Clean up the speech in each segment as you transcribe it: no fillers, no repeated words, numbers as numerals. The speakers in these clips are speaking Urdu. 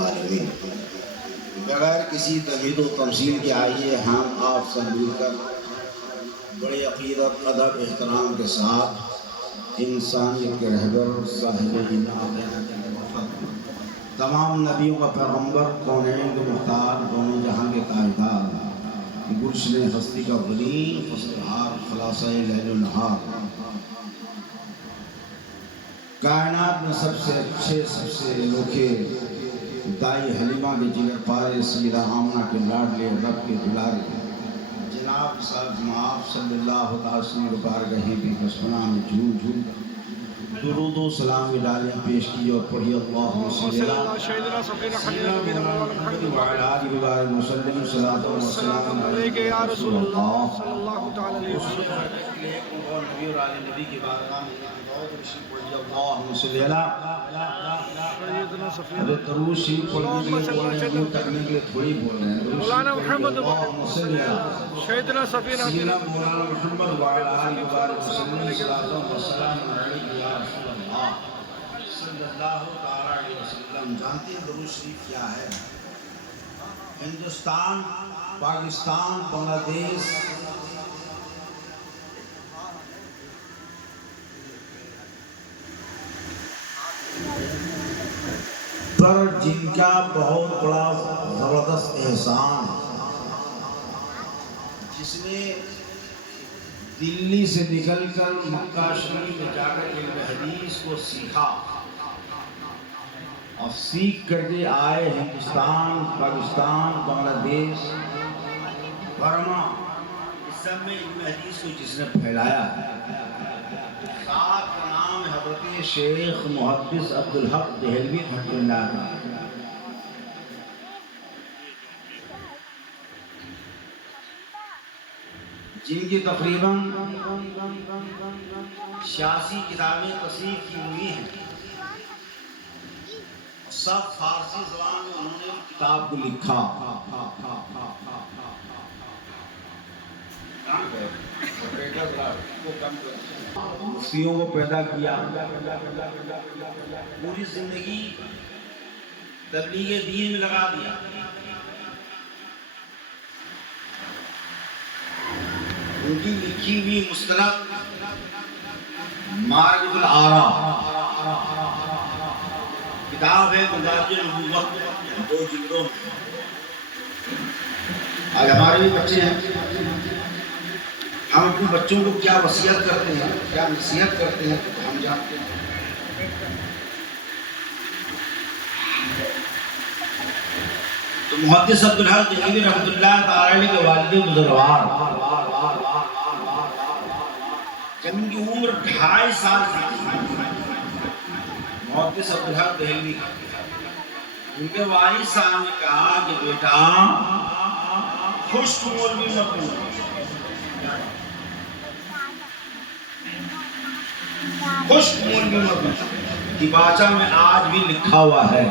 العالمین۔ بغیر کسی تمہید و تمثیل کے آئیے ہم آپ سب مل کر بڑے عقیدت، ادب، احترام کے ساتھ انسانیت کے رہبر، صاحب انعام، تمام نبیوں کا پیغمبر، کونین کے مختار، دونوں جہاں کے تاجدار، گلشن ہستی کا ولی، فصلہار، خلاصہ لیل و نہار، کائنات میں سب سے اچھے، سب سے انوکھے دائی حلیمہ کے جگر پارے، سیدہ آمنہ کے لاڈلے، رب کے دلارے، جناب صاحب معاف صلی اللہ علیہ وسلم کے بارگاہ بھی بسمنا میں جھوم جھوم درود و سلام ڈالیں پیش کی اور پڑھی اللہم صلی اللہ سیدنا مولانا محمد وعلی آلہ وآلہ وسلم صلاۃ و سلام علیک یا رسول اللہ صلی اللہ تعالی علیہ وسلم۔ نبی اور آل نبی کی بارگاہ میں اللہم صلی اللہ درود شریف پڑھنے کے لیے تھوڑی بول رہے ہیں۔ مولانا محمد سیدنا سفینہ سیدنا مولانا محمد وعلی آلہ وآلہ وسلم صلاۃ و سلام علیک یا رسول اللہ صلی اللہ علیہ وسلم۔ جانتے ہیں درود شریف کیا ہے؟ ہندوستان، پاکستان، بنگلہ دیش پر جن کا بہت بڑا زبردست احسان ہے، جس نے دلی سے نکل کر مکہ شریف میں جا کر علم حدیث کو سیکھا اور سیکھ کر کے آئے ہندوستان، پاکستان، بنگلہ دیش، برما، اس سب میں علم حدیث کو جس نے پھیلایا ہے، ساتھ کا نام حضرت شیخ محدث عبدالحق دہلوی رحمۃ اللہ علیہ، جن کی تقریباً 86 کتابیں تصنیف کی ہوئی ہیں، سب فارسی زبان میں انہوں نے کتاب کو لکھا۔ مفتیوں کو پیدا کیا، پوری زندگی تبلیغ دین میں لگا دیا۔ ان کی لکھی ہوئی مستند معرفت الآراء کتاب ہے، مدارج النبوت، 2 جلدوں میں۔ آج ہمارے بھی بچے ہیں، ہم اپنے بچوں کو کیا وصیت کرتے ہیں، کیا نصیحت کرتے ہیں، ہم جانتے ہیں۔ تو محدث عبدالحق دہلوی رحمۃ اللہ تعالی علیہ کے والد بزرگوار جب ان کی عمر 2.5 سال کی، محدث عبدالحق دہلوی ان کے والد صاحب نے کہا کہ بیٹا خشک مولوی مت بنو، خشک مولوی مت بنو۔ دیباچہ میں آج بھی لکھا ہوا ہے۔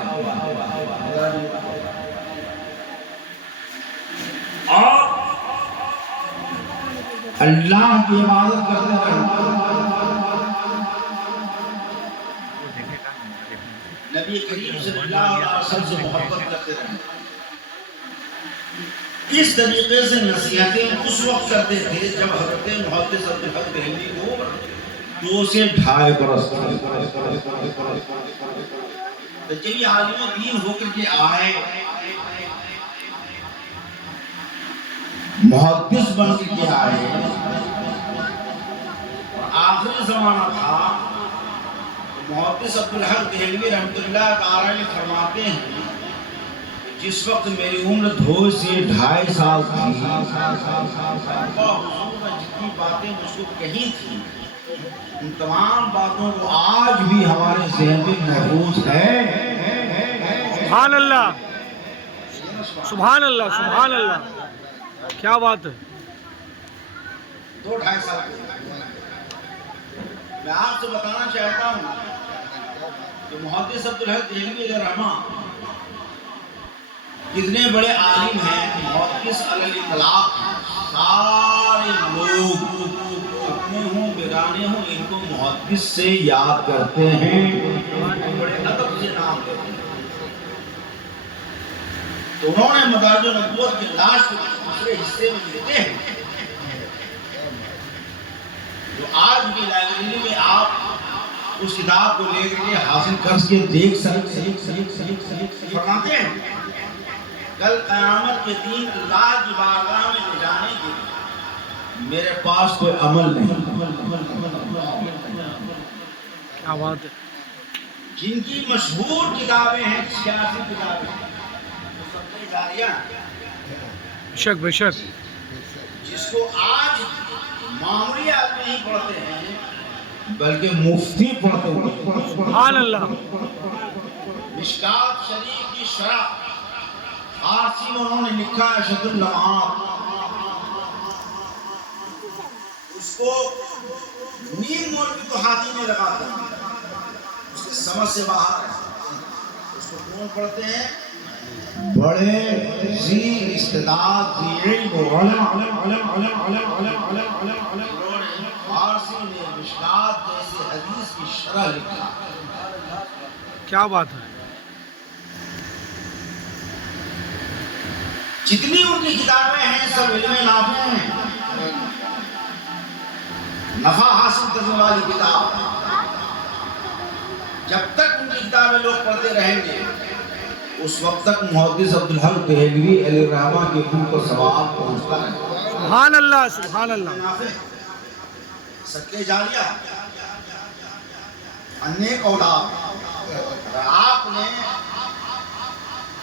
اور اللہ کی عبادت کرتے رہو، نبی کریم صلی اللہ علیہ وسلم سے محبت کرتے رہو۔ اس طریقے سے نصیحتیں اس وقت کرتے تھے جب حضرت محدث عبدالحق دہلوی کو 2 سے 2.5 برس تھے۔ تو جب یہ عالم دین ہو کر کے آئے، محدث بن کے آئے، آخری زمانہ تھا، محدث عبدالحق دہلوی رحمۃ اللہ تعالی علیہ فرماتے ہیں جس وقت میری عمر 2 سے 2.5 سال تھی، حضور نے جتنی باتیں مجھ کو کہی تھیں، ان تمام باتوں کو آج بھی ہمارے ذہن میں محفوظ ہے۔ سبحان اللہ، سبحان اللہ، سبحان اللہ، کیا بات ہے۔ 2-2.5 سال میں آپ سے بتانا چاہتا ہوں کہ محدث عبدالحق دہلوی علیہ رحمہ کتنے بڑے عالم ہیں۔ محدث علی الاطلاق سارے لوگ اپنے ہوں بیگانے ہوں ان کو محدث سے یاد کرتے ہیں، بڑے ادب سے نام کرتے ہیں۔ تو انہوں نے مدارج النبوت کے لاسٹ دوسرے حصے میں لکھتے ہیں جو آج بھی لائبریری میں آپ اس کتاب کو لے کے حاصل کر کے دیکھ سکتے فرماتے ہیں کل قیامت کے دن اللہ کی بارگاہ میں لے جانے کے لیے میرے پاس کوئی عمل نہیں. کیا بات ہے. جن کی مشہور کتابیں ہیں 86 کتابیں مصنف جاریہ بے شک بے شک. جس کو آج معمولی آدمی نہیں پڑھتے ہیں بلکہ مفتی پڑھتے ہیں. سبحان اللہ. مشکات شریف کی شرح فارسی میں انہوں نے لکھا ہے شد اللمعات. اس کو نیم مولوی تو ہاتھی میں لگاتے ہیں اس کے سمجھ سے باہر ہے. اس کو کون پڑھتے ہیں؟ بڑے ذی استعداد ذی علم فارسی میں مشکات جیسے حدیث کی شرح لکھا. کیا بات ہے. جتنی ان کی کتابیں ہیں سب علم نافع ہیں. نفع حاصل کرنے والی کتاب. جب تک ان کی کتابیں لوگ پڑھتے رہیں گے اس وقت تک محدث عبدالحق دہلوی علیہ الرحمہ کے خون کو ثواب پہنچتا ہے. سبحان اللہ سبحان اللہ. صدقہ جاریہ انیک اولاد. اگر آپ نے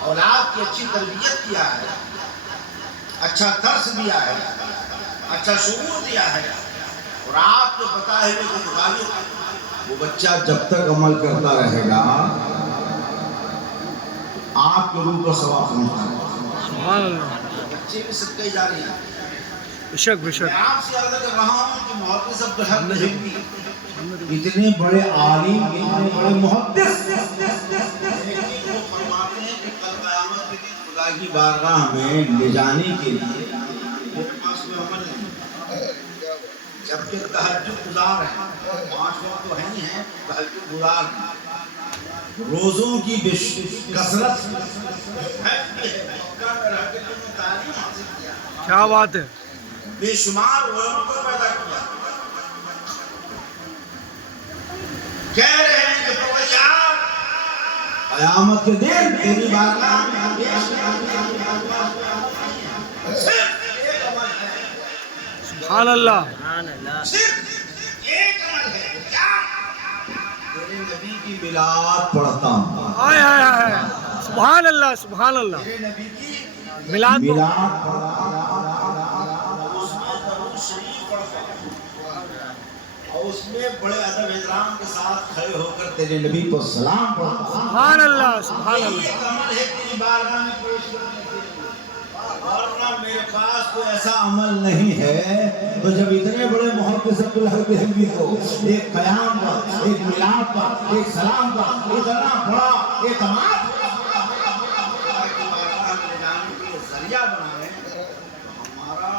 اولاد کی اچھی تربیت کیا ہے اچھا درس دیا ہے اچھا شعور دیا ہے اور آپ کو بتائے ہوئے کے مطابق وہ بچہ جب تک عمل کرتا رہے گا آپ کے روح کو ثواب پہنچتا ہے. سبحان اللہ. بچے بھی صدقہ جاریہ ہیں. بے شک بے شک. میں آپ سے عرض کر رہا ہوں کہ محدث عبدالحق دہلوی اتنے بڑے عالم اتنے بڑے محدث لیکن وہ فرماتے ہیں کہ کل قیامت کے دن خدا کی بارگاہ میں لے جانے کے لیے میرے پاس کوئی عمل نہیں. جبکہ تہجد گزار ہیں 5 وقت تو ہیں تہجد گزار ہیں. روزوں کی کثرت کیا بات ہے. بے شمار علماء کو پیدا کیا. کہہ رہے ہیں کہ پروردگار قیامت کے دن تیری بارگاہ میں صرف ایک عمل ہے. سبحان اللہ. صرف ایک عمل ہے. کیا؟ تیرے نبی کی میلاد پڑھتا ہوں. ہائے ہائے ہائے. سبحان اللہ سبحان اللہ. تیرے نبی کی میلاد میلاد پڑھتا اس میں درود شریف پڑھتا اور اس میں بڑے ادب احترام کے ساتھ کھڑے ہو کر تیرے نبی کو سلام پڑھتا. سبحان اللہ سبحان اللہ. یہ عمل ہے تیری بارگاہ میں پیش کرنے کے لیے. ورنہ میرے پاس کوئی ایسا عمل نہیں ہے. تو جب اتنے بڑے محدث عبدالحق دہلوی کو ایک قیام پر ایک میلاد پر ایک سلام پر اتنا بڑا اعتماد ذریعہ بنائے تو ہمارا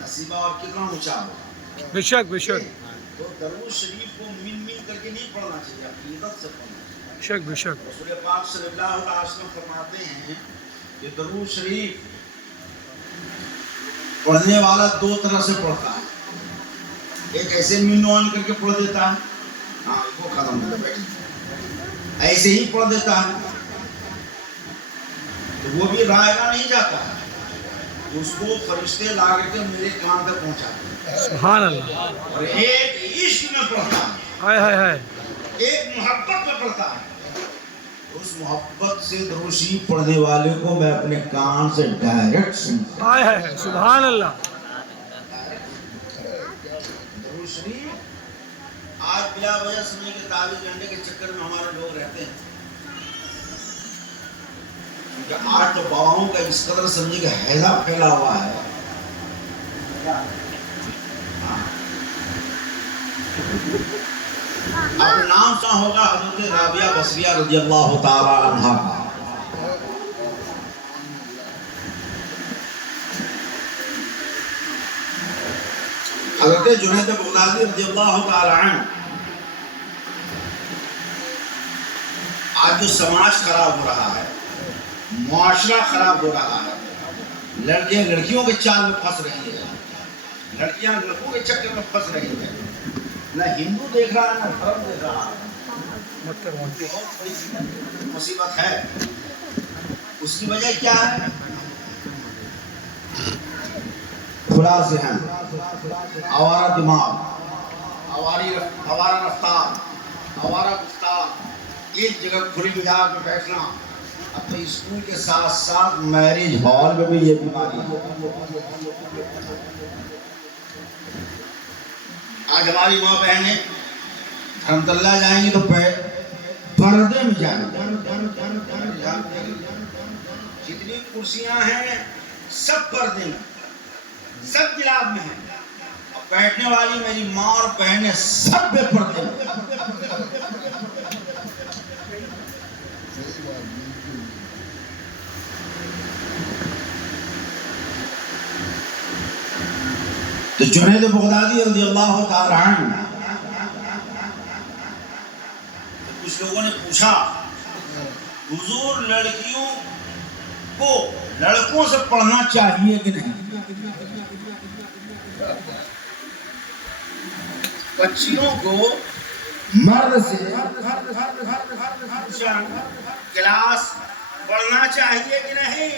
نصیبہ اور کتنا اونچا ہو. بے شک بے شک. تو درود شریف کو مل مل کر کے نہیں پڑھنا چاہیے عقیدت سے پڑھنا چاہیے. بے شک بے شک. رسول پاک صلی اللہ علیہ وسلم فرماتے ہیں کہ درود شریف پڑھنے والا 2 طرح سے پڑھتا ہے. ایک ایسے منو آن کر کے پڑھ دیتا ہے ہاں وہ ختم ہو گیا ایسے ہی پڑھ دیتا ہے تو وہ بھی رائے گا نہیں جاتا. اس کو فرشتے لا کر کے میرے کان تک پہنچاتے. سبحان اللہ. اور ایک عشق میں پڑھتا ہے ہائے ہائے ہائے. ایک محبت میں پڑھتا ہے. اس محبت سے درود شریف پڑھنے والے کو میں اپنے کان سے ڈائریکٹ سنتا ہوں. ہائے ہائے ہائے. سبحان اللہ. درود شریف آج بلا وجہ سمجھے کہ تعویذ گھنٹے کے چکر میں ہمارے لوگ رہتے ہیں. آج تو باباؤں کا اس قدر سمجھے کہ حیضہ پھیلا ہوا ہے. اب نام کیا ہوگا حضرت رابعہ بصریہ رضی اللہ تعالی عنہا کا. حضرت جنید بغدادی رضی اللہ تعالی عنہ. آج جو سماج خراب ہو رہا ہے معاشرہ خراب ہو رہا ہے، لڑکیاں لڑکیوں کے چال میں پھنس رہی ہے، لڑکیاں لڑکوں کے چکر میں پھنس رہی ہے، نہ ہندو دیکھ رہا ہے نہ دھرم دیکھ رہا ہے۔ بہت بڑی مصیبت ہے۔ اس کی وجہ کیا ہے؟ کھلا ذہن، آوارہ دماغ، آوارہ رفتار، آوارہ گفتار، ایک جگہ کھلی مزاج میں بیٹھنا، اپنے اسکول کے ساتھ ساتھ میرج ہال میں بھی یہ بیماری ہے۔ آج ہماری ماں بہنیں رحمت اللہ جائیں گی تو پردے میں جائیں گے، جتنی کرسیاں ہیں سب پردے میں، سب گلاب میں ہیں، اور بیٹھنے والی میری ماں اور بہنیں سب بے پردے میں۔ تو جنید بغدادی رضی اللہ تعالی عنہ، کچھ لوگوں نے پوچھا حضور لڑکیوں کو لڑکوں سے پڑھنا چاہیے کہ نہیں؟ بچیوں کو مرد سے کلاس پڑھنا چاہیے کہ نہیں؟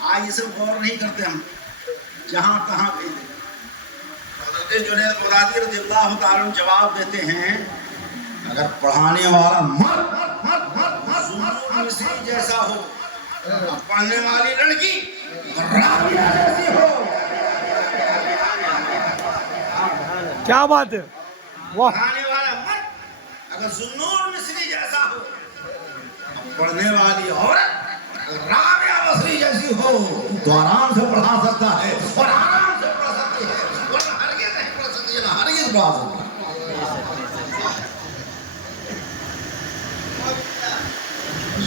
آج یہ سب غور نہیں کرتے ہم، جہاں کہاں بھیجیں۔ حضرت جنید بغدادی رضی اللہ تعالیٰ عنہ جواب دیتے ہیں، اگر پڑھانے والا مرد ظلم مصری جیسا ہو، پڑھنے والی لڑکی رابعہ جیسی ہو، کیا بات ہے، واہ، پڑھانے والا مرد اگر ذوالنور مصری جیسا ہو، پڑھنے والی عورت رابعہ مصری جیسی ہو تو آرام سے پڑھا سکتا ہے، اور آرام سے پڑھ سکتی ہے، ورنہ ہرگز نہیں پڑھ سکتی ہے، نہ ہرگز پڑھا سکتی ہے۔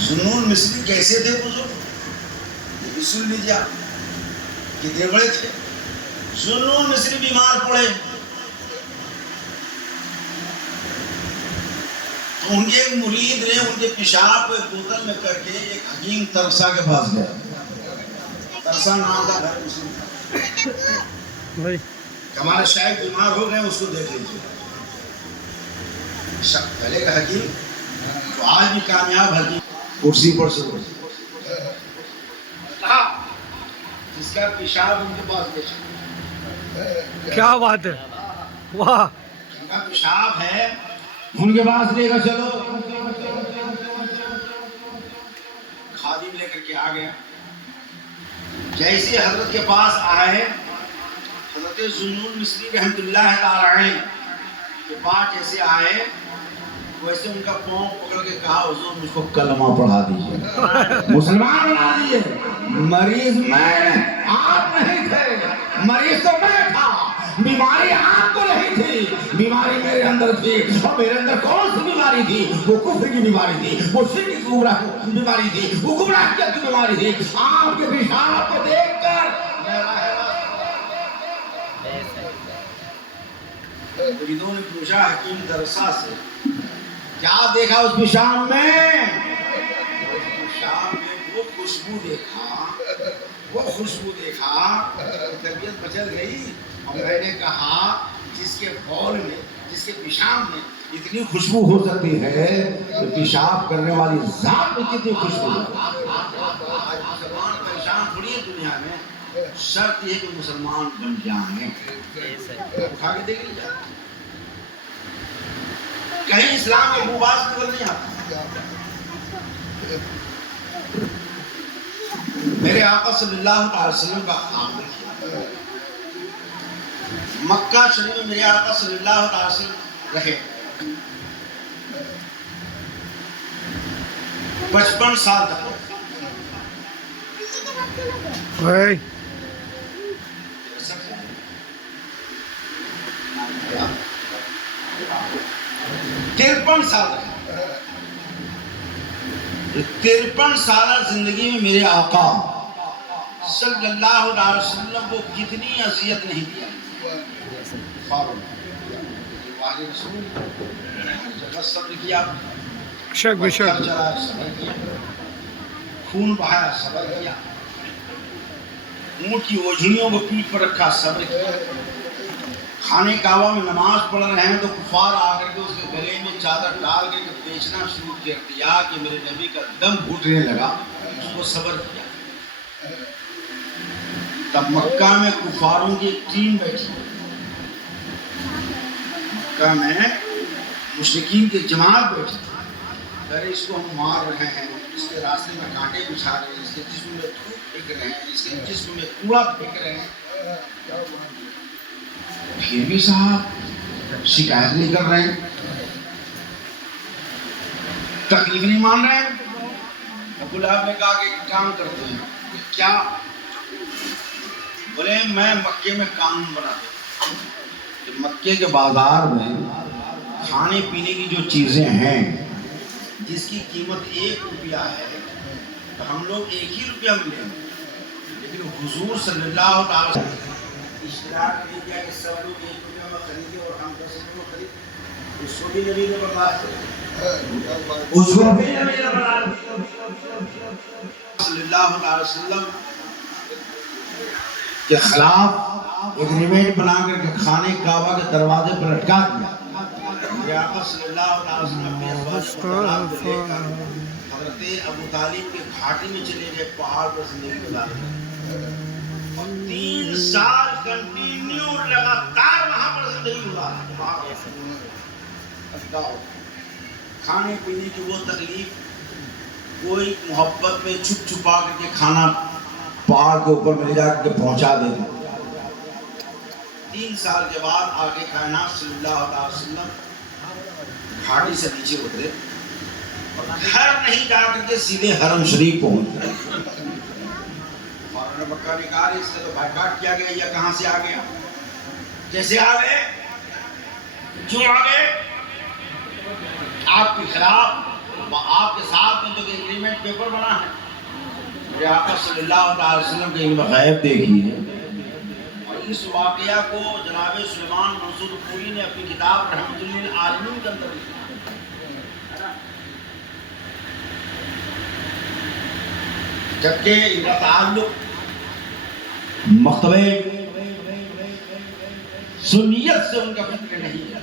ذوالنور مصری کیسے تھے بزرگ؟ یہ بھی سن لیجیے آپ، کتنے بڑے تھے۔ ذوالنور مصری بیمار پڑے تو ان کے ایک مرید نے ان کے پیشاب کو ایک بوتل میں کر کے ایک حکیم ترسا کے پاس گیا۔ ترسا نام کا گھر مسلم، ہمارے شاید بیمار ہو گئے، اس کو دیکھ لیجیے۔ پہلے کا حکیم تو آج بھی کامیاب حکیم، کرسی پر سے کہا جس کا پیشاب ان کے پاس بیچا، کیا بات ہے، واہ، ان کا پیشاب ہے ان کے پاس لے کر چلو۔ خادم لے کر کے آ گیا، جیسے حضرت کے پاس آئے، حضرت ذوالنور مصری رحمت اللہ تعالی علیہ کے پاس جیسے آئے، ویسے ان کا پاؤں پکڑ کے کہا حضور مجھ کو کلمہ پڑھا دیجیے، مسلمان بنا دیجیے۔ مریض میں، آپ نہیں تھے، مریض تو میں تھا، بیماری آپ کو نہیں تھی، بیماری میرے اندر تھی، اور میرے اندر کون سی بیماری تھی؟ وہ کفر کی بیماری تھی، وہ شرک کی بیماری تھی، وہ گمراہیت کی بیماری تھی۔ آپ کے پیشاب کو دیکھ کر مریدوں نے پوچھا حکیم درسا سے، کیا دیکھا اس پیشاب میں؟ پیشاب میں وہ خوشبو دیکھا، وہ خوشبو دیکھا، طبیعت بچل گئی۔ اور میں نے کہا جس کے بول میں، جس کے پیشاب میں اتنی خوشبو ہو سکتی ہے تو پیشاب کرنے والی ذات میں کتنی خوشبو ہے۔ آج مسلمان پریشان تھوڑی ہے دنیا میں، شرط یہ کہ مسلمان بن جائیں۔ اٹھا کے دیکھ لیجیے، کہیں اسلام کے مباز نظر نہیں آتا۔ میرے آقا صلی اللہ علیہ وسلم کا خواب مکہ شریف میں میرے آقا صلی اللہ علیہ وسلم رہے 55 سال تک۔ 53 سال تک، 53 سالہ زندگی میں میرے آقا صلی اللہ علیہ وسلم کو کتنی اذیت نہیں دیا۔ صبر کیا، بے شک، خون بہایا صبر کیا، اونٹ کی اوجھڑیوں کو پیٹھ پر رکھا صبر کیا، خانہ کعبہ میں نماز پڑھ رہے ہیں تو کفار آ کر کے اس کے گلے میں چادر ڈال کر کے بیچنا شروع کر دیا کہ میرے نبی کا دم گھٹنے لگا، اس کو صبر کیا۔ تب مکہ میں کفاروں کی ایک ٹیم بیٹھی، مکہ میں مشرکین کی جماعت بیٹھی، ارے اس کو ہم مار رہے ہیں، اس کے راستے میں کانٹے بچھا رہے ہیں، اس کے جسم میں تھوک پھینک رہے ہیں، اس کے جسم میں کوڑا پھینک رہے ہیں، پھر بھی صاحب شکایت نہیں کر رہے ہیں، تکلیف نہیں مان رہے ہیں۔ ابو لہب نے کہا کہ ایک کام کرتے ہیں، کیا؟ بولے میں مکے میں قانون بنا دوں کہ مکے کے بازار میں کھانے پینے کی جو چیزیں ہیں جس کی قیمت 1 روپیہ ہے تو ہم لوگ 1 ہی روپیہ ملیں گے، لیکن حضور صلی اللہ تعالی وسلم اشتراک نہیں کیا کہ سب لوگ 1 روپیہ میں خریدے اور ہم 10 روپیہ میں خریدے، اس کو بھی نبی نے برداشت کیا، اس کو بھی نبی نے برداشت کیا۔ صلی اللہ علیہ وسلم کے خلاف ایگریمنٹ بنا کر کے خانہ کعبہ کے دروازے پر لٹکا دیا۔ میرے آقا صلی اللہ علیہ وسلم اپنی ازواج کو لے کر حضرت ابو طالب کے گھاٹی میں چلے گئے، پہاڑ پر زندگی گزارے اور 3 سال کنٹینیو لگاتار وہاں پر زندگی گزارے۔ کھانے پینے کی وہ تکلیف، کوئی محبت میں چھپ چھپا کر کے کھانا پہاڑ کے اوپر میں لے جا کے پہنچا دے گا۔ 3 سال کے بعد آگے کائنات صلی اللہ علیہ وسلم گھاٹی سے نیچے اترے اور گھر نہیں جا کر کے سیدھے حرم شریف پہنچ گئے۔ اور مکہ نے کہا اس سے تو بائیکاٹ کیا گیا، یہ کہاں سے آ گیا، کیسے آ گئے، کیوں آ گئے؟ آپ کے خلاف، آپ کے ساتھ میں جو ایگریمنٹ پیپر بنا ہے، میرے آقا صلی اللہ علیہ وسلم کے علم غیب دیکھیے، اور اس واقعہ کو جناب سلیمان منصور پوری نے اپنی کتاب رحمت للعالمین کے اندر لکھا۔ جبکہ ان کا تعلق مکتبہ سنیت سے ان کا فکر نہیں ہے۔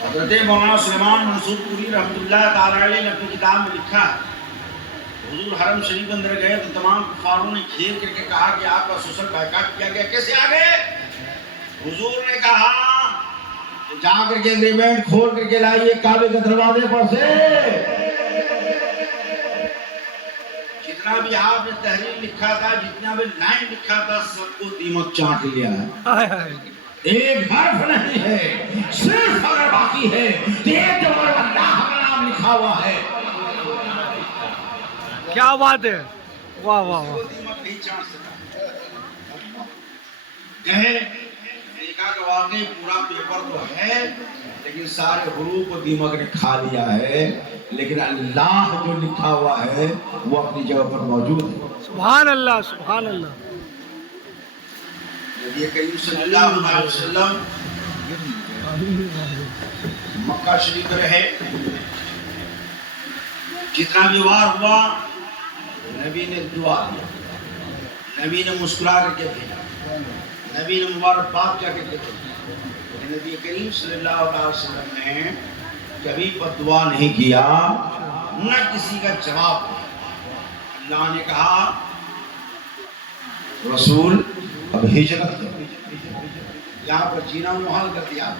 حضرت مولانا سلیمان منصور پوری رحمۃ اللہ تعالی علیہ نے اپنی کتاب میں لکھا ہے، حضور حرم شریف اندر گئے تو تمام کفاروں نے گھیر کر کے کہا کہ آپ کا سوشل بائیکاٹ کیا گیا، کیسے آ گئے؟ حضور نے کہا کہ جا کر کے ایگریمنٹ کھول کر کے لائیے کعبے کے دروازے پر سے، جتنا بھی آپ نے تحریر لکھا تھا، جتنا بھی لائن لکھا تھا، سب کو دیمک چاٹ لیا ہے، ایک حرف نہیں ہے، صرف اگر باقی ہے تو ایک جو اللہ کا نام لکھا ہوا ہے۔ کیا بات ہے، واہ واہ واہ۔ دیمک نہیں چاٹ سکا، کہے دیکھا کہ واقعی پورا پیپر تو ہے لیکن سارے حروف کو دیمک نے کھا لیا ہے، لیکن اللہ جو لکھا ہوا ہے وہ اپنی جگہ پر موجود ہے۔ سبحان اللہ، سبحان اللہ۔ نبی کریم صلی اللہ علیہ وسلم مکہ شریف رہے، جتنا بھی وار ہوا نبی نے دعا دی، نبی نے مسکرا کر کے بھیجا، نبی نے مبارکباد کیا کر کے بھیجا۔ نبی کریم صلی اللہ علیہ وسلم نے کبھی بد دعا نہیں کیا، نہ کسی کا جواب دیا۔ اللہ نے کہا رسول اب ہجرت کرو، یہاں پر جینا محال کر دیا۔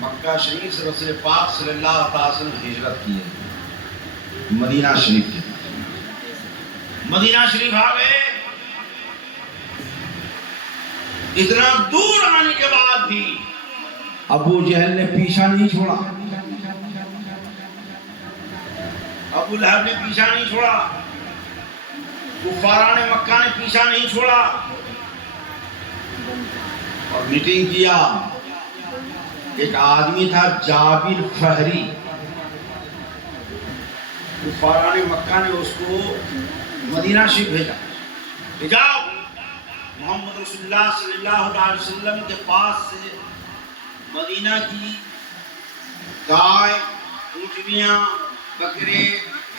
مکہ شریف سے رسول پاک صلی اللہ علیہ وسلم ہجرت کی ہے مدینہ شریف کی، مدینہ شریف آ گئے۔ اتنا دور آنے کے بعد بھی ابو جہل نے پیچھا نہیں چھوڑا، ابو لہب نے پیچھا نہیں چھوڑا، کفاران مکہ نے پیچھا نہیں چھوڑا، اور میٹنگ کیا۔ ایک آدمی تھا جابر فہری، کفاران مکہ نے اس کو مدینہ شریف بھیجا، جاؤ محمد رسول اللہ صلی اللہ علیہ وسلم کے پاس سے مدینہ کی گائے، اونٹنیاں، بکرے،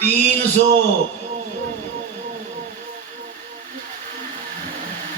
300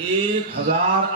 1000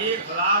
1000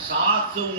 700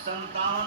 57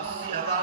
80,000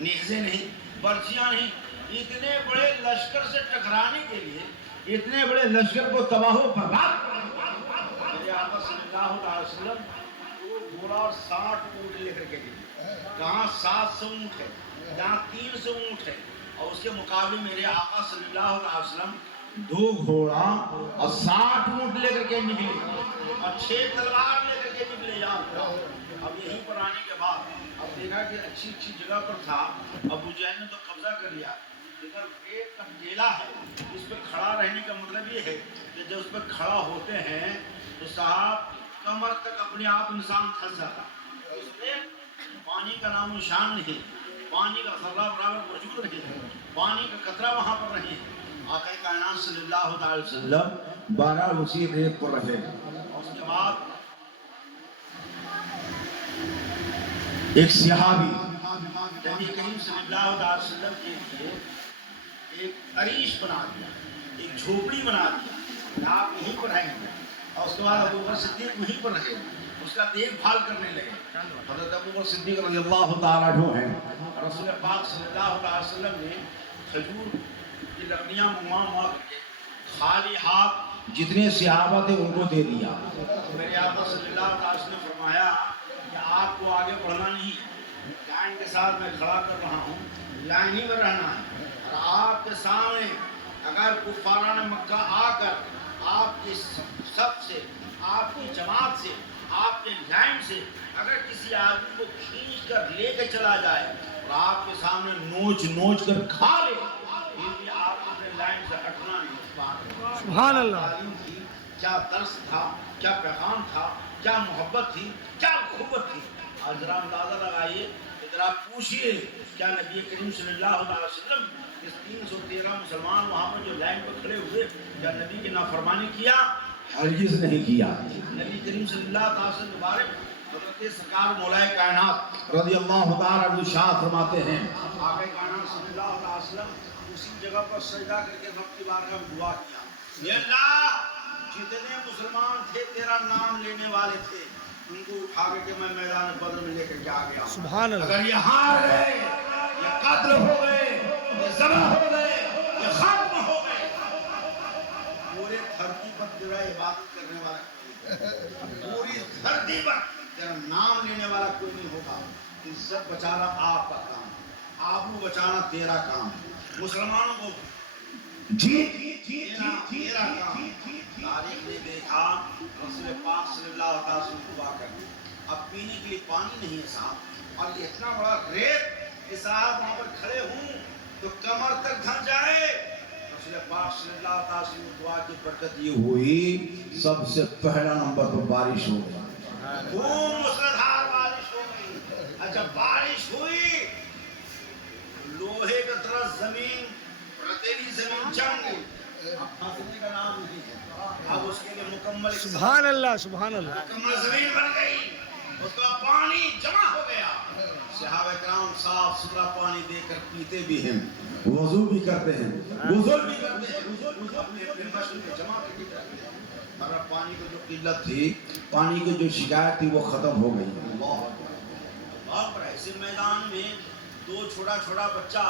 نیزے نہیں، برچیاں نہیں، اتنے بڑے لشکر سے ٹکرانے کے لیے، اتنے بڑے لشکر کو تباہ و برباد کرنے کے لیے میرے آقا صلی اللہ علیہ وسلم وہ گھوڑا اور 60 اونٹ لے کر کے گئے. کہاں 700 اونٹ ہے، جہاں 300 اونٹ ہے، اور اس کے مقابلے میرے آقا صلی اللہ علیہ وسلم 2 گھوڑا اور 60 اونٹ لے کر کے نکلے اور 6 تلوار لے کر کے نکلے. یاد رہا. اب یہیں پر آنے کے بعد اب دیکھا کہ اچھی اچھی جگہ پر تھا. ابو جہل نے تو قبضہ کر لیا. ادھر ایک ٹیلا ہے، اس پہ کھڑا رہنے کا مطلب یہ ہے کہ جب اس پہ کھڑا ہوتے ہیں تو صاحب کمر تک اپنے آپ انسان پھنس جاتا. اس میں پانی کا نام و نشان نہیں، پانی کا ذرہ برابر موجود نہیں، پانی کا قطرہ وہاں پر نہیں. آقا کائنات صلی اللہ علیہ وسلم 12 وسیع ریت پر رہے. اور اس کے بعد ایک صحابی نبی کریم صلی اللہ علیہ وسلم کے لیے ایک عریش بنا دیا، ایک جھوپڑی بنا دیا کہ آپ یہیں پر رہیں گے. اور اس کے بعد ابو بکر صدیق وہیں پر رہے، اس کا دیکھ بھال کرنے لگے. حضرت ابو بکر صدیق رضی اللہ تعالیٰ عنہ ہیں. رسول پاک صلی اللہ علیہ وسلم نے کھجور کی لکڑیاں منگوا کر کے خالی ہاتھ جتنے صحابہ تھے ان کو دے دیا. میرے آقا صلی اللہ علیہ وسلم نے فرمایا کہ آپ کو آگے بڑھنا نہیں ہے، لائن کے ساتھ میں کھڑا کر رہا ہوں، لائن ہی میں رہنا ہے. اور آپ کے سامنے اگر کفاران مکہ آ کر آپ کی سب سے، آپ کی جماعت سے، آپ کے لائن سے اگر کسی آدمی کو کھینچ کر لے کے چلا جائے اور آپ کے سامنے نوچ نوچ کر کھا لے، پھر بھی آپ اپنے لائن سے ہٹنا نہیں. سبحان اللہ. تعلیم تھی، کیا درس تھا، کیا پیغام تھا، کیا محبت تھی، کیا قوت تھی. آج ذرا اندازہ لگائیے، ذرا پوچھئے کیا نبی کریم صلی اللہ علیہ وسلم اس 313 مسلمان وہاں پر جو لائن پر کھڑے ہوئے کیا نبی کی نافرمانی کیا؟ ہرگز نہیں کیا. نبی کریم صلی اللہ علیہ وسلم مبارک حضرت سرکار مولا کائنات رضی اللہ تعالیٰ عنہ ارشاد فرماتے ہیں، آقا کائنات صلی اللہ علیہ وسلم اسی جگہ پر سجدہ کر کے رب کی بارگاہ میں دعا کیا، یا اللہ جتنے مسلمان تھے تیرا نام لینے والے تھے ان کو اٹھا کر کے میں میدان بدر میں لے کر کے آ گیا. سبحان اللہ. اگر یہ ہار گئے، یہ قتل ہو گئے، یہ ذبح ہو گئے، یہ ختم ہو گئے، پورے دھرتی پر تیرا عبادت کرنے والا، پوری دھرتی پر تیرا نام لینے والا کوئی نہیں ہوگا. عزت بچانا آپ کا کام، آپ کو بچانا تیرا کام، مسلمانوں کو تیرا کام. تاریخ نے دیکھا رسول پاک صلی اللہ علیہ وسلم دعا کرتے اب پینے کے لیے پانی نہیں ہے صاحب، اور یہ اتنا بڑا ریت کہ صاحب وہاں پر کھڑے ہوں تو کمر تک دھن جائے. رسول پاک صلی اللہ علیہ وسلم دعا کی برکت یہ ہوئی سب سے پہلا نمبر پر بارش ہو گئی، خوب موسلادھار بارش ہو گئی. جب بارش ہوئی لوہے کا طرح زمین، رتیلی زمین جم گئی. اب پھنسنے کا نام نہیں ہے. اب اس کے لیے مکمل سبحان اللہ. سبحان اللہ. مکمل زمین بن گئی، اس کا پانی جمع ہو گیا. صحابہ کرام صاف ستھرا پانی دے کر پیتے بھی ہیں، وضو بھی کرتے ہیں، غسل بھی کرتے ہیں، اپنے مشن میں جمع کر کے کرتے ہیں. اور اب پانی کی جو قلت تھی، پانی کی جو شکایت تھی وہ ختم ہو گئی. اللہ پر ایسے میدان میں 2 چھوٹا چھوٹا بچہ،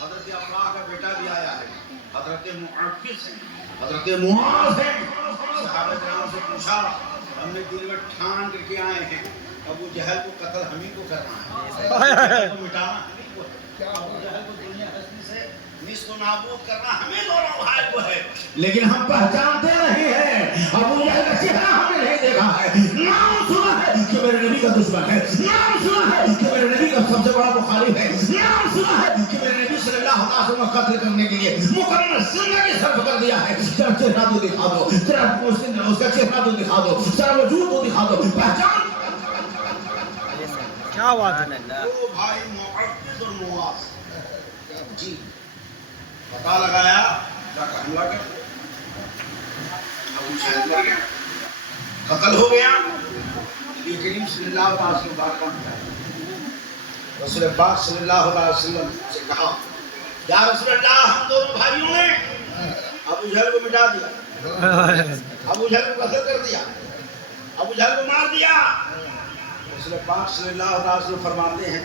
حضرت افراح کا بیٹا بھی آیا ہے، حضرت معفز ہے، حضرت معاذ ہے. صحابہ کرام سے پوچھا ہم نے دل میں ٹھان کر کے آئے ہیں ابو جہل کو قتل ہم ہی کو کرنا ہے، مٹانا ہم ہی کو ہے، ابو جہل کو دنیا ہستی سے نصف و نابود کرنا ہمیں دونوں بھائی کو ہے. لیکن ہم پہچانتے نہیں ہیں، ابو جہل کا چہرہ ہم نے نہیں دیکھا ہے، نام سنا ہے کہ میرے نبی کا دشمن ہے، نام سنا ہے کہ میرے نبی کا سب سے بڑا مخالف ہے، نام سنا ہے کہ میرے نبی صلی اللہ علیہ وسلم کو قتل کرنے کے لیے مکمل زندگی صرف کر دیا ہے. تیرا چہرہ تو دکھا دو، تیرا اس کا چہرہ تو دکھا دو، تیرا وجود تو دکھا دو، پہچان. کیا بات ہے. وہ بھائی معفز اور معاذ جی پتا لگایا کیا حملہ کر ابو جہل مر گیا، قتل ہو گیا. نبی کریم صلی اللہ علیہ وسلم بات کرتا رسول پاک صلی اللہ علیہ وسلم سے کہا یا رسول اللہ ہم دونوں بھائیوں نے ابو جہل کو مٹا دیا، ابو جہل کو قتل کر دیا، ابو جہل کو مار دیا. رسول پاک صلی اللہ علیہ وسلم فرماتے ہیں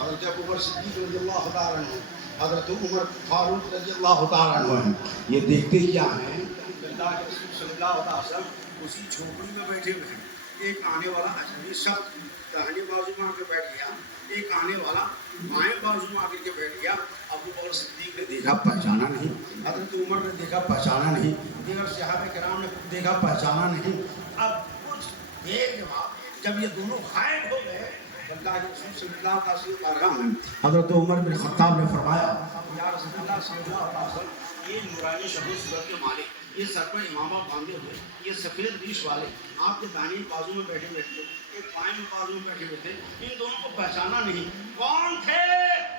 حضرت ابوبکر صدیق رضی اللہ تعالیٰ عنہ، حضرت عمر فاروق رضی اللہ تعالیٰ عنہ ہیں. یہ دیکھتے کیا ہیں؟ اللہ کے رسول صلی اللہ علیہ وسلم اسی جھوپڑی میں بیٹھے ہوئے ہیں. ایک آنے والا اجنبی شخص داہنے بازو میں آ کے بیٹھ گیا، ایک آنے والا بائیں بازو میں آ کے بیٹھ گیا. ابوبکر صدیق نے دیکھا پہچانا نہیں، حضرت عمر نے دیکھا پہچانا نہیں، دیگر صحابہ کرام نے دیکھا پہچانا نہیں. اب کچھ دیر کے بعد جب یہ دونوں غائب ہو گئے، اللہ کے رسول صلی اللہ علیہ وسلم حضرت عمر بن خطاب نے فرمایا، یا رسول اللہ صلی اللہ علیہ وسلم، یہ نورانی شکل صورت کے مالک، یہ سر پر امامہ باندھے ہوئے، یہ سفید ریش والے آپ کے دائیں بازو میں بیٹھے ہوئے تھے، ایک بائیں بازو میں بیٹھے ہوئے تھے، ان دونوں کو پہچانا نہیں. کون تھے؟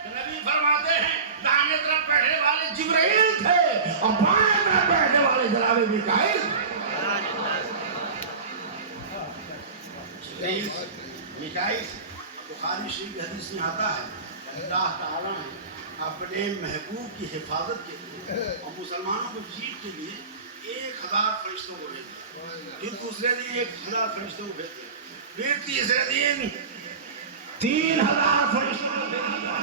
نبی فرماتے ہیں دائیں طرف بیٹھنے والے جبرائیل تھے اور بائیں طرف بیٹھنے والے جناب میکائیل. میکائیل بخاری شریف کی حدیث میں آتا ہے اللہ تعالیٰ نے اپنے محبوب کی حفاظت کے لیے اور مسلمانوں کو جیت کے لیے 1000 فرشتوں کو بھیجا، پھر دوسرے دن 1000 فرشتوں کو بھیجا، پھر تیسرے دن 3000 فرشتوں کو بھیجا.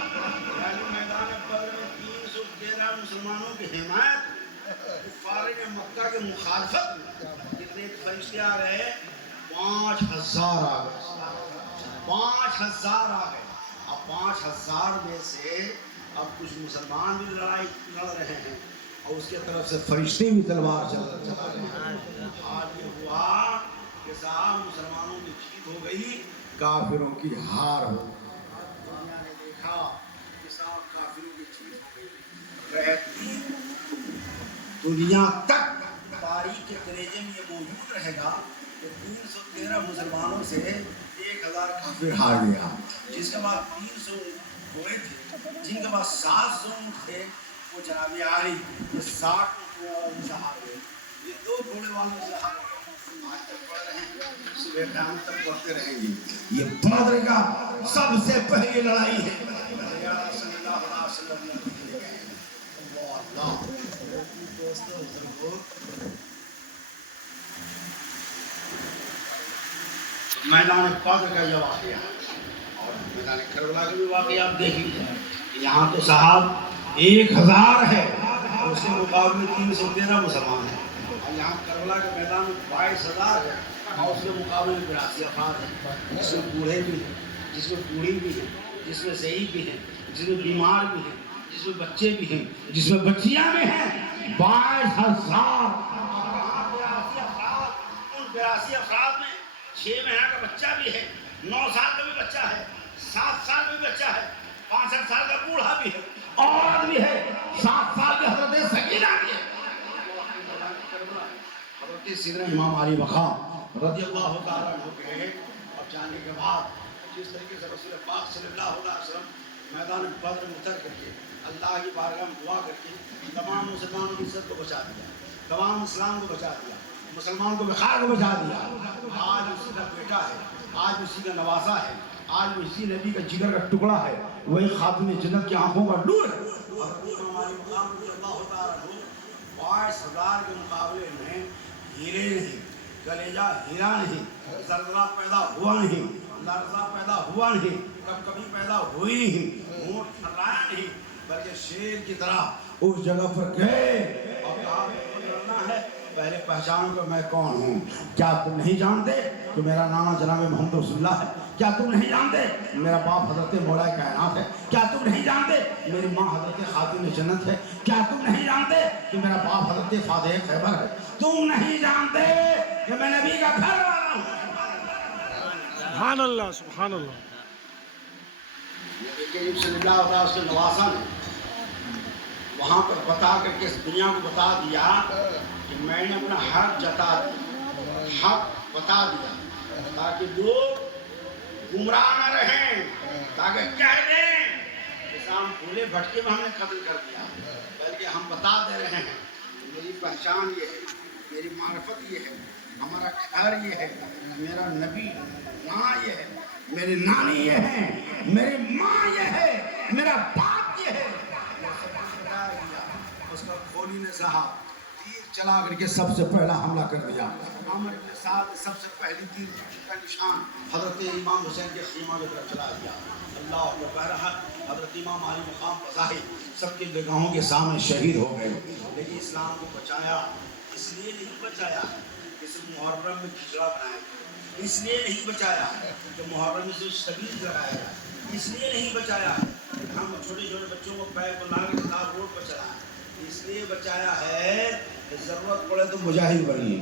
یعنی میدان بدر میں 313 مسلمانوں کی حمایت، کفار مکہ کے مخالفت میں کتنے فرشتے آ گئے؟ 5000 آ گئے. 5000 آ گئے. اب 5000 میں سے اب کچھ مسلمان بھی لڑائی لڑ رہے ہیں اور اس کے طرف سے فرشتے بھی تلوار چلا رہے ہیں. آج یہ ہوا کہ صاحب مسلمانوں کی جیت ہو گئی، کافروں کی ہار ہو گئی. دنیا نے دیکھا کہ صاحب کافروں کی جیت ہو گئی. رہتی دنیا تک تاریخ کے کلیجے میں یہ موجود رہے گا کہ 313 مسلمانوں سے 1000 کافر ہار گیا. جس کے بعد 300 گھوڑے تھے، جن کے بعد 700 تھے، وہ جناب عالی یہ 60 گھوڑے سے ہار گئے. یہ 2 گھوڑے والوں سے ہار گئے. آج تک پڑھ رہے ہیں، صبح قیامت تک پڑھتے رہیں گے. یہ بدر کا سب سے پہلی لڑائی ہے. صلی اللہ علیہ وسلم اللہ دوستوں بزرگوں، میدان بدر کا یہ واقعہ اور میدان کربلا کا بھی واقعہ آپ دیکھ لیجیے. یہاں تو صاحب 1000 ہے اور اس کے مقابلے 313 مسلمان ہیں. اور یہاں کربلا کے میدان میں 22000 ہے اور اس کے مقابلے 82 افراد ہیں، جس میں بوڑھے بھی ہیں، جس میں بوڑھی بھی ہیں، جس میں ضعیف بھی ہیں، جس میں بیمار بھی ہیں، جس میں بچے بھی ہیں، جس میں بچیاں بھی ہیں. 22000 افراد. ان 82 افراد میں 6 مہینہ کا بچہ بھی ہے، 9 سال کا بھی بچہ ہے، 7 سال کا بھی بچہ ہے، 65 سال کا بوڑھا بھی ہے، عورت بھی ہے، 7 سال کی حضرت سکینہ بھی ہے. حضرت سیدنا امام علی مقام رضی اللہ تعالیٰ عنہ کے اور جانے کے بعد جس طریقے سے رسول پاک صلی اللہ علیہ وسلم میدان بدر میں اتر کر کے اللہ کی بارگاہ میں دعا کر کے تمام مسلمانوں کی عزت کو بچا دیا، تمام اسلام کو بچا دیا، مسلمان کو بخار کو بچا دیا. آج اسی کا بیٹا ہے، آج اسی کا نوازا ہے، آج اسی نبی کا جگر کا ٹکڑا ہے، وہی خاتون جنت کی آنکھوں کا نور ہے. اور ہماری مقام رضی اللہ تعالیٰ عنہ 22000 کے مقابلے میں ہیرے نہیں، کلیجہ ہیرا نہیں، زلزلہ پیدا ہوا نہیں، لرزہ پیدا ہوا نہیں، کبھی پیدا ہوئی نہیں، اونٹ تھرایا نہیں، بلکہ شیر کی طرح اس جگہ پر گئے اور کہا لڑنا ہے پہلے پہچان کر میں کون ہوں. کیا تم نہیں جانتے کہ میرا نام جناب محمد رسول اللہ ہے؟ کیا تم نہیں جانتے میرا باپ حضرت مولا کائنات ہے؟ کیا تم نہیں جانتے میری ماں حضرت خاتون جنت ہے؟ کیا تم نہیں جانتے کہ میرا باپ حضرت فاتح خیبر ہے؟ تم نہیں جانتے کہ میں نبی کا گھر والا ہوں. سبحان اللہ سبحان اللہ. نبی کریم صلی اللہ علیہ وسلم کے نواسا نے وہاں پر بتا کر کے اس دنیا کو بتا دیا کہ میں نے اپنا حق جتا دیا، حق بتا دیا تاکہ لوگ گمراہ نہ رہیں، تاکہ کہہ دیں کہ ہم بھولے بھٹکے میں ہم نے قتل کر دیا، بلکہ ہم بتا دے رہے ہیں کہ میری پہچان یہ ہے، میری معرفت یہ ہے، ہمارا گھر یہ ہے، میرا نبی یہاں یہ ہے، میری نانی یہ ہے، میری ماں یہ ہے، میرا باپ یہ ہے. اس کا کھولی نے صاحب تیر چلا کر کے سب سے پہلا حملہ کر دیا. عامر بن سعد نے سب سے پہلی تیر کا نشان حضرت امام حسین کے خیمہ کی طرف چلا دیا. اللہ اکبر. بہرحال حضرت امام علی مقام فضائی سب کی نگاہوں کے سامنے شہید ہو گئے. لیکن اسلام کو بچایا اس لیے نہیں بچایا کہ صرف محرم میں کھچڑا بنائے, اس لیے نہیں بچایا کہ محرم سے شبیل لگایا, اس لیے نہیں بچایا کہ ہم چھوٹے چھوٹے بچوں کو پیر کو لا کے خلاف روڈ پر چلائیں, اس لیے بچایا ہے کہ ضرورت پڑے تو مجاہد بنیے,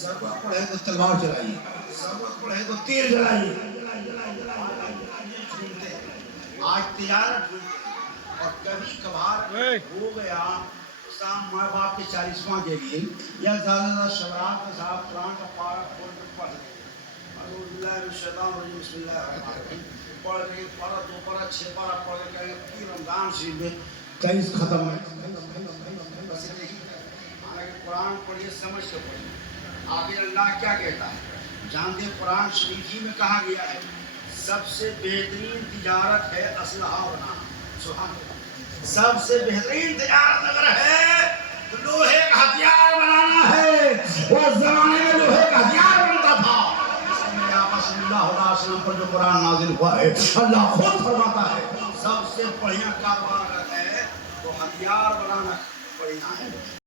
ضرورت پڑے تو تلوار چلائیے, ضرورت پڑے تو تیر جلائیے. آج تجارت ڈھونڈتے اور کبھی کبھار ہو گیا شام ماں باپ کے 40واں کے لیے یا زیادہ زیادہ شبرات کا صاحب قرآن کا پارا کھول کر پڑھ لیں, اعوذ باللہ من الشیطان الرجیم بسم اللہ الرحمن الرحیم پڑھ کے پارا 2 پارا 6 پارا پڑھ کے کہیں کہ رمضان شریف میں 23 ختم ہے. بس نہیں, حالانکہ قرآن پڑھیے سمجھ کے پڑھیے. آگے اللہ کیا کہتا ہے جانتے ہیں؟ قرآن شریف ہی میں کہا گیا ہے سب سے بہترین تجارت ہے اسلحہ بنانا. سبحان اللہ. سب سے بہترین تجارت اگر ہے تو لوہے کا ہتھیار بنانا ہے. اس زمانے میں لوہے کا ہتھیار بنتا تھا. صلی اللہ علیہ وسلم پر جو قرآن نازل ہوا ہے اللہ خود فرماتا ہے سب سے بڑھیا کاروبار اگر ہے تو ہتھیار بنانا بڑھیا ہے.